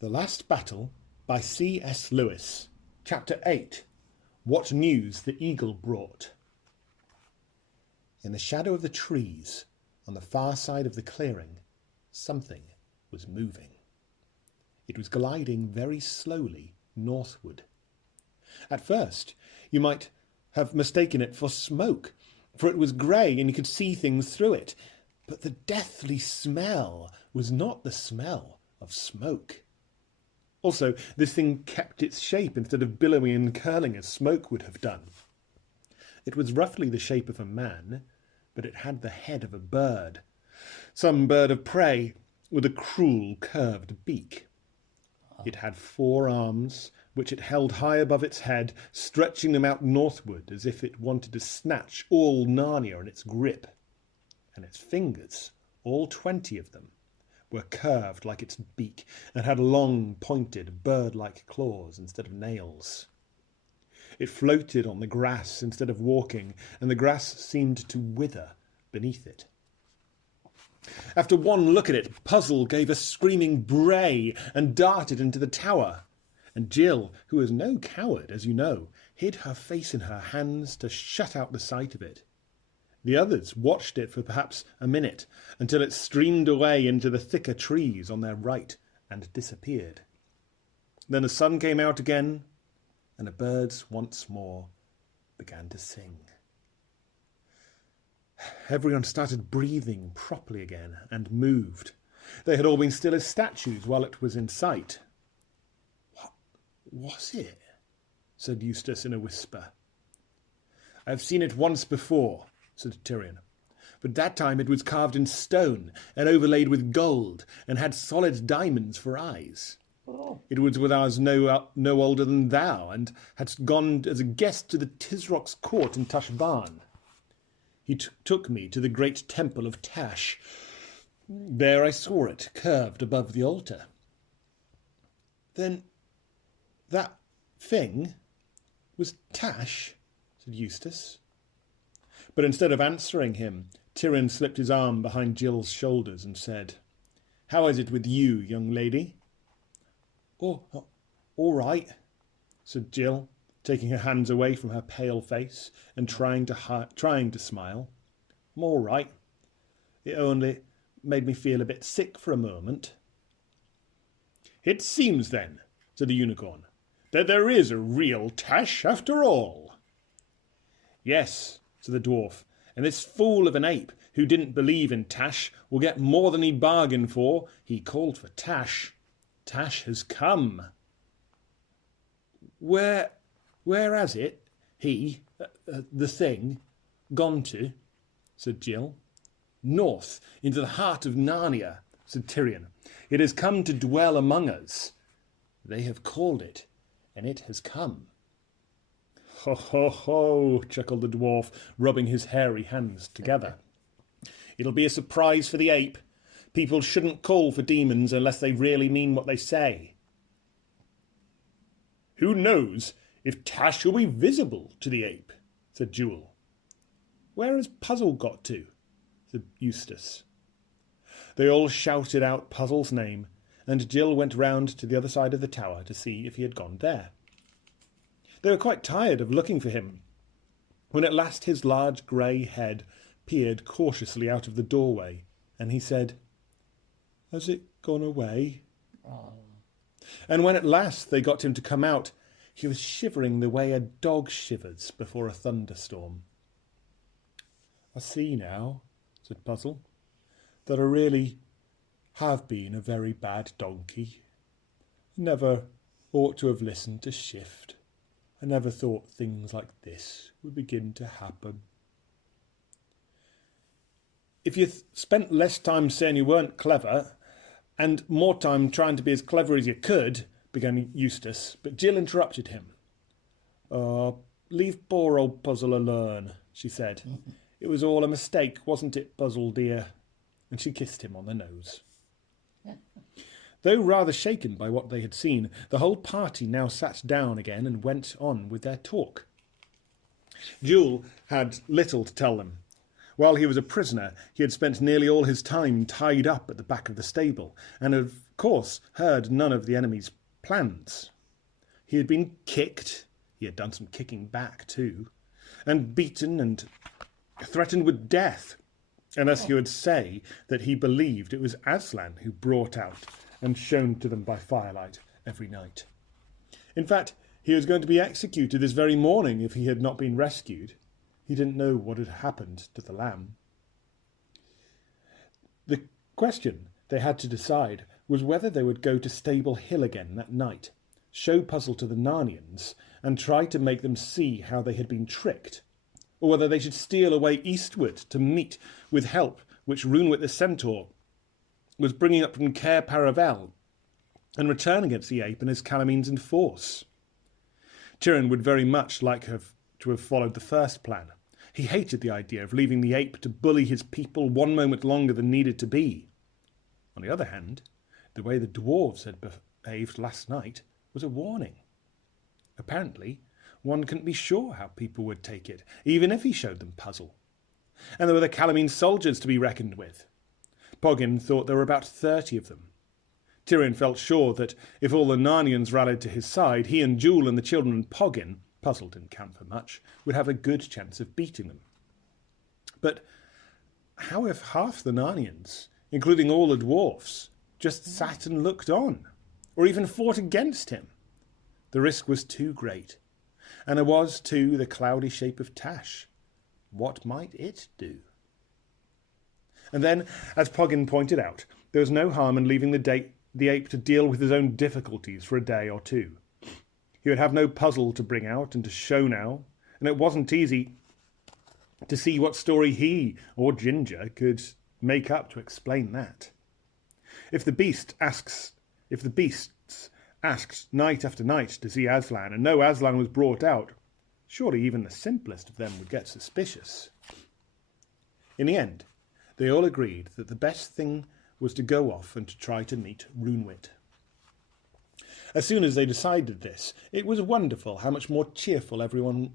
The Last Battle by C.S. Lewis. Chapter 8. What News the Eagle Brought. In the shadow of the trees, on the far side of the clearing, something was moving. It was gliding very slowly northward. At first, you might have mistaken it for smoke, for it was grey and you could see things through it. But the deathly smell was not the smell of smoke. Also, this thing kept its shape instead of billowing and curling as smoke would have done. It was roughly the shape of a man, but it had the head of a bird, some bird of prey with a cruel curved beak. It had 4 arms, which it held high above its head, stretching them out northward as if it wanted to snatch all Narnia in its grip. And its fingers, all 20 of them, were curved like its beak and had long, pointed, bird-like claws instead of nails. It floated on the grass instead of walking, and the grass seemed to wither beneath it. After one look at it, Puzzle gave a screaming bray and darted into the tower. And Jill, who was no coward, as you know, hid her face in her hands to shut out the sight of it. The others watched it for perhaps a minute, until it streamed away into the thicker trees on their right and disappeared. Then the sun came out again, and the birds once more began to sing. Everyone started breathing properly again and moved. They had all been still as statues while it was in sight. "What was it?" said Eustace in a whisper. "I have seen it once before," said Tyrion, "but that time it was carved in stone and overlaid with gold and had solid diamonds for eyes. It was when I was no older than thou and had gone as a guest to the Tisrock's court in Tashbaan. He took me to the great temple of Tash. There I saw it, curved above the altar." "Then that thing was Tash?" said Eustace. But instead of answering him, Tyrion slipped his arm behind Jill's shoulders and said, "How is it with you, young lady?" "Oh, all right," said Jill, taking her hands away from her pale face and trying to smile. "I'm all right. It only made me feel a bit sick for a moment." "It seems, then," said the unicorn, "that there is a real Tash after all." "Yes," said the dwarf, "and this fool of an ape who didn't believe in Tash will get more than he bargained for. He called for Tash. Tash has come." Where has it, the thing, gone to?" said Jill. "North, into the heart of Narnia," said Tyrion. "It has come to dwell among us. They have called it, and it has come." "Ho, ho, ho," chuckled the dwarf, rubbing his hairy hands together. "It'll be a surprise for the ape. People shouldn't call for demons unless they really mean what they say." "Who knows if Tash will be visible to the ape?" said Jewel. "Where has Puzzle got to?" said Eustace. They all shouted out Puzzle's name, and Jill went round to the other side of the tower to see if he had gone there. They were quite tired of looking for him, when at last his large grey head peered cautiously out of the doorway, and he said, "Has it gone away?" Oh. And when at last they got him to come out, he was shivering the way a dog shivers before a thunderstorm. "I see now," said Puzzle, "that I really have been a very bad donkey. I never ought to have listened to Shift. I never thought things like this would begin to happen." "If you spent less time saying you weren't clever, and more time trying to be as clever as you could," began Eustace, but Jill interrupted him. "Oh, leave poor old Puzzle alone," she said. "It was all a mistake, wasn't it, Puzzle dear?" And she kissed him on the nose. Though rather shaken by what they had seen, the whole party now sat down again and went on with their talk. Jewel had little to tell them. While he was a prisoner, he had spent nearly all his time tied up at the back of the stable, and of course, heard none of the enemy's plans. He had been kicked, he had done some kicking back too, and beaten and threatened with death, unless he would say that he believed it was Aslan who brought out and shown to them by firelight every night. In fact, he was going to be executed this very morning if he had not been rescued. He didn't know what had happened to the lamb. The question they had to decide was whether they would go to Stable Hill again that night, show Puzzle to the Narnians, and try to make them see how they had been tricked, or whether they should steal away eastward to meet with help which Runewit the Centaur was bringing up from Cair Paravel, and return against the ape and his Calamines in force. Tirion would very much like to have followed the first plan. He hated the idea of leaving the ape to bully his people one moment longer than needed to be. On the other hand, the way the dwarves had behaved last night was a warning. Apparently, one couldn't be sure how people would take it, even if he showed them Puzzle. And there were the Calamine soldiers to be reckoned with. Poggin thought there were about 30 of them. Tirion felt sure that if all the Narnians rallied to his side, he and Jewel and the children and Poggin, Puzzle didn't count for much, would have a good chance of beating them. But how if half the Narnians, including all the dwarfs, just sat and looked on, or even fought against him? The risk was too great. And there was, too, the cloudy shape of Tash. What might it do? And then, as Poggin pointed out, there was no harm in leaving the ape to deal with his own difficulties for a day or two. He would have no Puzzle to bring out and to show now, and it wasn't easy to see what story he or Ginger could make up to explain that. If the beasts asked night after night to see Aslan, and no Aslan was brought out, surely even the simplest of them would get suspicious. In the end, they all agreed that the best thing was to go off and to try to meet Runewit. As soon as they decided this, it was wonderful how much more cheerful everyone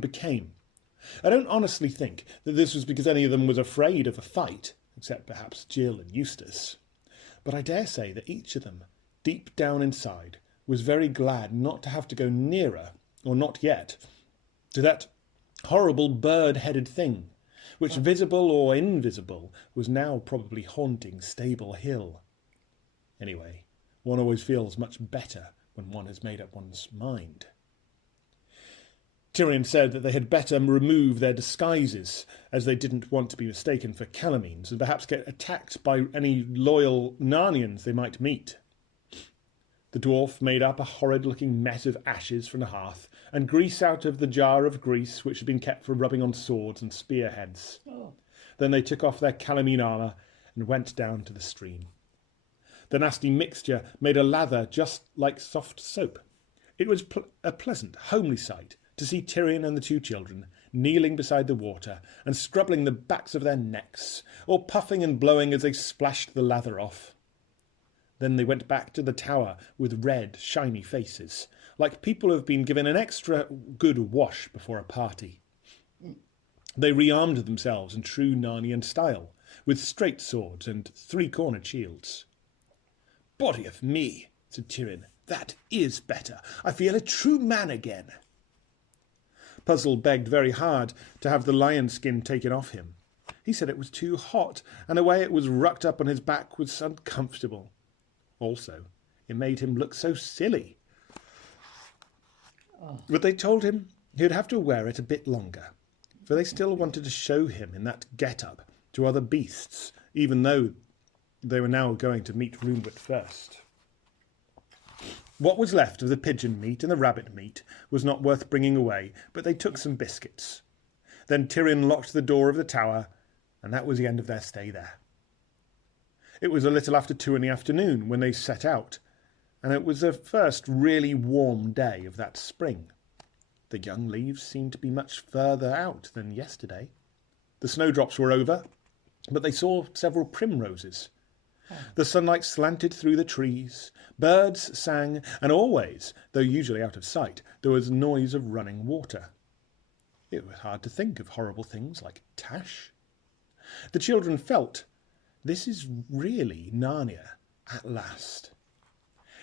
became. I don't honestly think that this was because any of them was afraid of a fight, except perhaps Jill and Eustace. But I dare say that each of them, deep down inside, was very glad not to have to go nearer, or not yet, to that horrible bird-headed thing, which, visible or invisible, was now probably haunting Stable Hill. Anyway, one always feels much better when one has made up one's mind. Tirion said that they had better remove their disguises, as they didn't want to be mistaken for Calamines, and perhaps get attacked by any loyal Narnians they might meet. The dwarf made up a horrid-looking mess of ashes from the hearth, and grease out of the jar of grease which had been kept for rubbing on swords and spearheads. Then they took off their Calamine armour and went down to the stream. The nasty mixture made a lather just like soft soap. It was a pleasant, homely sight to see Tirion and the two children kneeling beside the water and scrubbing the backs of their necks, or puffing and blowing as they splashed the lather off. Then they went back to the tower with red, shiny faces, like people who have been given an extra good wash before a party. They rearmed themselves in true Narnian style, with straight swords and three-cornered shields. "Body of me," said Tirion, "that is better. I feel a true man again." Puzzle begged very hard to have the lion skin taken off him. He said it was too hot, and the way it was rucked up on his back was uncomfortable. Also, it made him look so silly. But they told him he would have to wear it a bit longer, for they still wanted to show him in that get-up to other beasts, even though they were now going to meet Runewit first. What was left of the pigeon meat and the rabbit meat was not worth bringing away, but they took some biscuits. Then Tirion locked the door of the tower, and that was the end of their stay there. It was a little after 2 in the afternoon when they set out, and it was the first really warm day of that spring. The young leaves seemed to be much further out than yesterday. The snowdrops were over, but they saw several primroses. The sunlight slanted through the trees, birds sang, and always, though usually out of sight, there was noise of running water. It was hard to think of horrible things like Tash. The children felt this is really Narnia at last.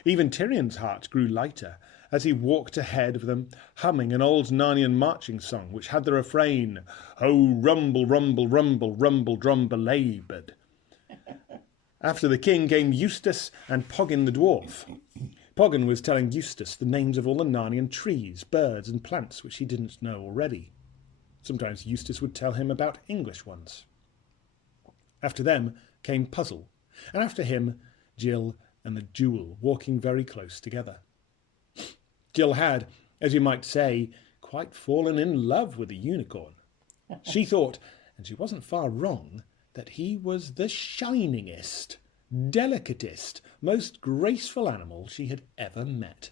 Even Tyrion's heart grew lighter as he walked ahead of them, humming an old Narnian marching song which had the refrain, "Ho, rumble, rumble, rumble, rumble, drum, belabored." After the king came Eustace and Poggin the dwarf. Poggin was telling Eustace the names of all the Narnian trees, birds and plants which he didn't know already. Sometimes Eustace would tell him about English ones. After them came Puzzle, and after him Jill and the Jewel, walking very close together. Jill had, as you might say, quite fallen in love with the unicorn. She thought, and she wasn't far wrong, that he was the shiningest, delicatest, most graceful animal she had ever met.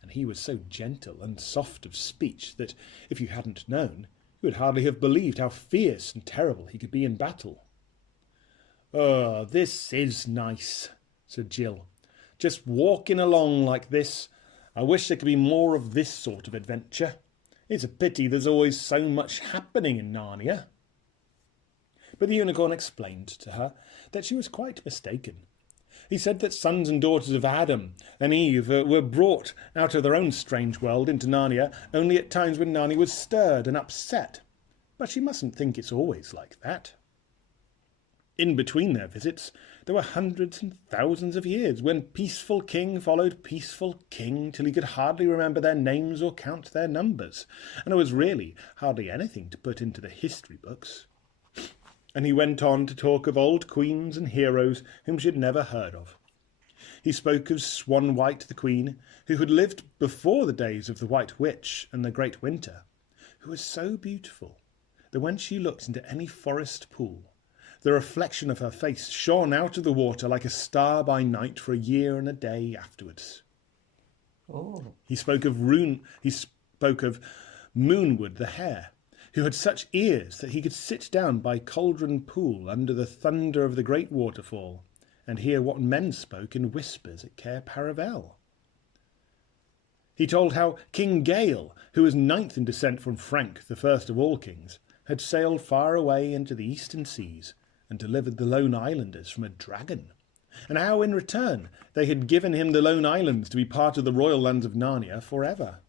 And he was so gentle and soft of speech that, if you hadn't known, you would hardly have believed how fierce and terrible he could be in battle. "Oh, this is nice," said Jill. "Just walking along like this. I wish there could be more of this sort of adventure. It's a pity there's always so much happening in Narnia." But the unicorn explained to her that she was quite mistaken. He said that sons and daughters of Adam and Eve were brought out of their own strange world into Narnia only at times when Narnia was stirred and upset. But she mustn't think it's always like that. In between their visits, there were hundreds and thousands of years when peaceful king followed peaceful king till he could hardly remember their names or count their numbers, and there was really hardly anything to put into the history books. And he went on to talk of old queens and heroes whom she had never heard of. He spoke of Swan White the Queen, who had lived before the days of the White Witch and the Great Winter, who was so beautiful that when she looked into any forest pool, the reflection of her face shone out of the water like a star by night for a year and a day afterwards. Oh. He spoke of Moonwood the hare, who had such ears that he could sit down by Cauldron Pool under the thunder of the great waterfall and hear what men spoke in whispers at Cair Paravel. He told how King Gale, who was 9th in descent from Frank, the first of all kings, had sailed far away into the eastern seas and delivered the Lone Islanders from a dragon, and how in return they had given him the Lone Islands to be part of the royal lands of Narnia forever.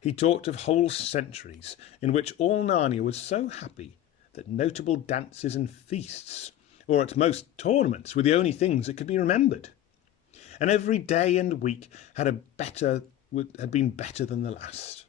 He talked of whole centuries in which all Narnia was so happy that notable dances and feasts, or at most tournaments, were the only things that could be remembered. And every day and week had been better than the last.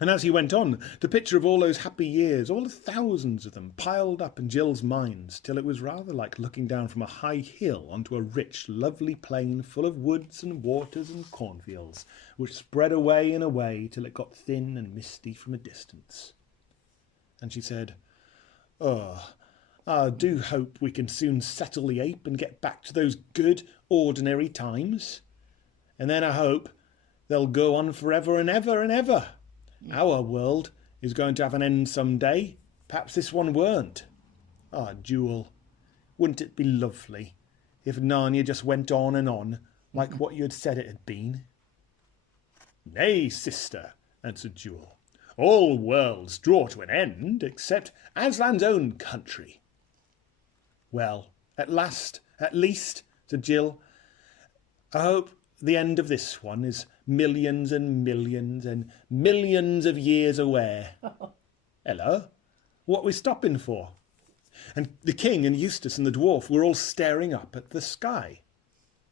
And as he went on, the picture of all those happy years, all the thousands of them, piled up in Jill's mind till it was rather like looking down from a high hill onto a rich, lovely plain full of woods and waters and cornfields, which spread away and away till it got thin and misty from a distance. And she said, "Oh, I do hope we can soon settle the ape and get back to those good, ordinary times. And then I hope they'll go on forever and ever and ever. Our world is going to have an end some day. Perhaps this one weren't. Ah, Jewel, wouldn't it be lovely if Narnia just went on like what you had said it had been?" "Nay, sister," answered Jewel. "All worlds draw to an end, except Aslan's own country." "Well, at least, said Jill, "I hope the end of this one is millions and millions and millions of years away." "Hello, what are we stopping for?" And the king and Eustace and the dwarf were all staring up at the sky.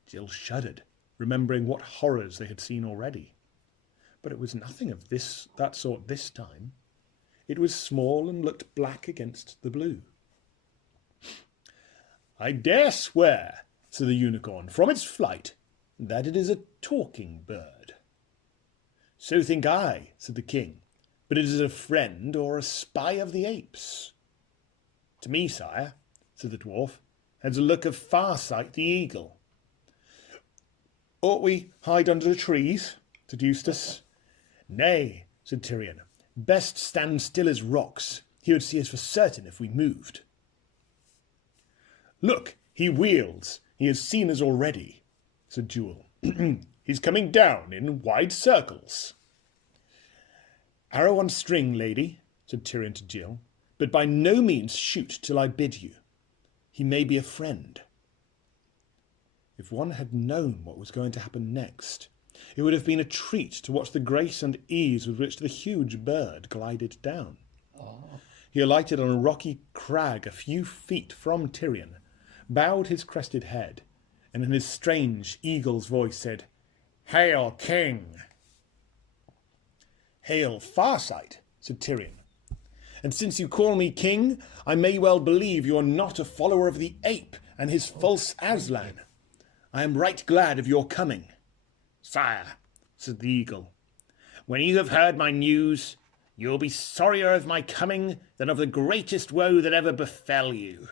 Jill shuddered, remembering what horrors they had seen already. But it was nothing of that sort this time. It was small and looked black against the blue. "I dare swear," said the unicorn, "from its flight, that it is a talking bird." "So think I," said the king, "but it is a friend or a spy of the apes." "To me, sire," said the dwarf, "has a look of Farsight the eagle." "Ought we hide under the trees?" said Eustace. "Nay," said Tyrion, "best stand still as rocks. He would see us for certain if we moved." "Look, he wheels. He has seen us already," said Jewel. "He's coming down in wide circles." "Arrow on string, lady," said Tyrion to Jill. but by no means shoot till I bid you. He may be a friend. If one had known what was going to happen next, it would have been a treat to watch the grace and ease with which the huge bird glided down. He alighted on a rocky crag a few feet from Tyrion, bowed his crested head, and in his strange eagle's voice said, "Hail, King!" "Hail, Farsight," said Tyrion. "And since you call me king, I may well believe you are not a follower of the ape and his false Aslan. I am right glad of your coming." "Sire," said the eagle, "when you have heard my news, you will be sorrier of my coming than of the greatest woe that ever befell you."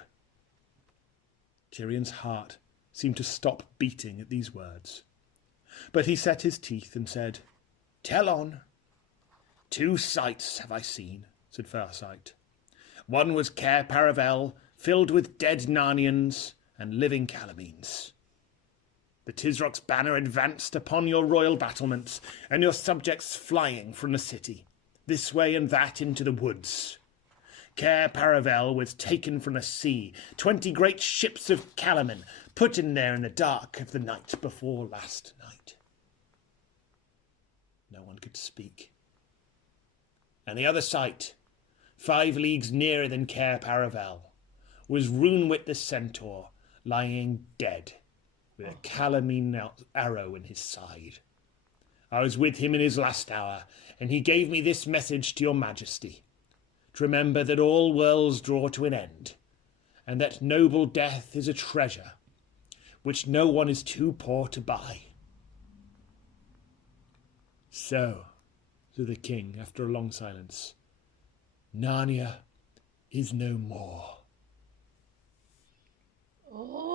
Tyrion's heart seemed to stop beating at these words, but he set his teeth and said, "Tell on." "Two sights have I seen," said Farsight. "One was Cair Paravel, filled with dead Narnians and living Calamines. The Tisrock's banner advanced upon your royal battlements, and your subjects flying from the city, this way and that into the woods. Cair Paravel was taken from the sea, 20 great ships of Calamin put in there in the dark of the night before last night." No one could speak. "And the other sight, 5 leagues nearer than Cair Paravel, was Runewit the centaur lying dead, with a Calamine arrow in his side. I was with him in his last hour, and he gave me this message to your majesty, to remember that all worlds draw to an end, and that noble death is a treasure, which no one is too poor to buy." "So," said the king after a long silence, "Narnia is no more." Oh.